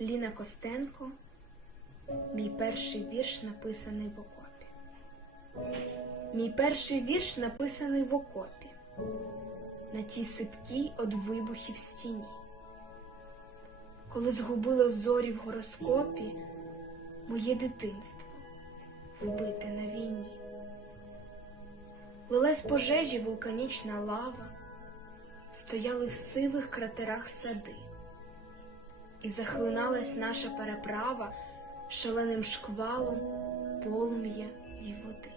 Ліна Костенко, мій перший вірш написаний в окопі. Мій перший вірш написаний в окопі, на тій сипкій од вибухів стіні. Коли згубило зорі в гороскопі моє дитинство, вбите на війні. Лилась пожежі вулканічна лава, стояли в сивих кратерах сади, і захлиналась наша переправа шаленим шквалом полум'я і води.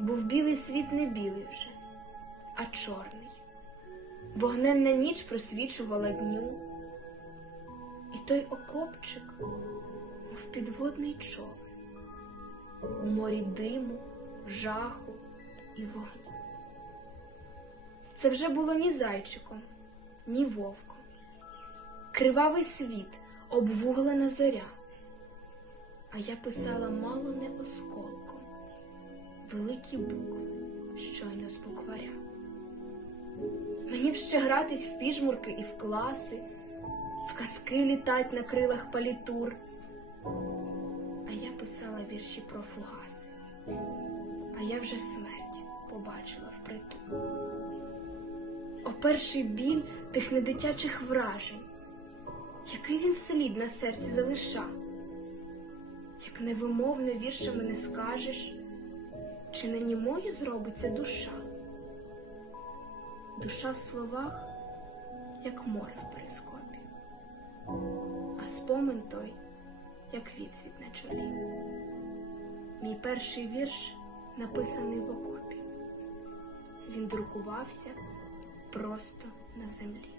Був білий світ не білий вже, а чорний. Вогненна ніч просвічувала дню, і той окопчик, мов підводний човен, у морі диму, жаху і вогню. Це вже було ні зайчиком, ні вовком. Кривавий світ, обвуглена зоря, а я писала мало не осколком, великі букви щойно з букваря. Мені б ще гратись в піжмурки і в класи, в казки літать на крилах палітур. А я писала вірші про фугаси, а я вже смерть побачила впритул. О перший біль тих недитячих вражень, який він слід на серці залиша, як невимовно віршами не скажеш, чи не німою зробиться душа. Душа в словах, як море в перископі, а спомин той, як відсвіт на чолі. Мій перший вірш написаний в окопі. Він друкувався просто на землі.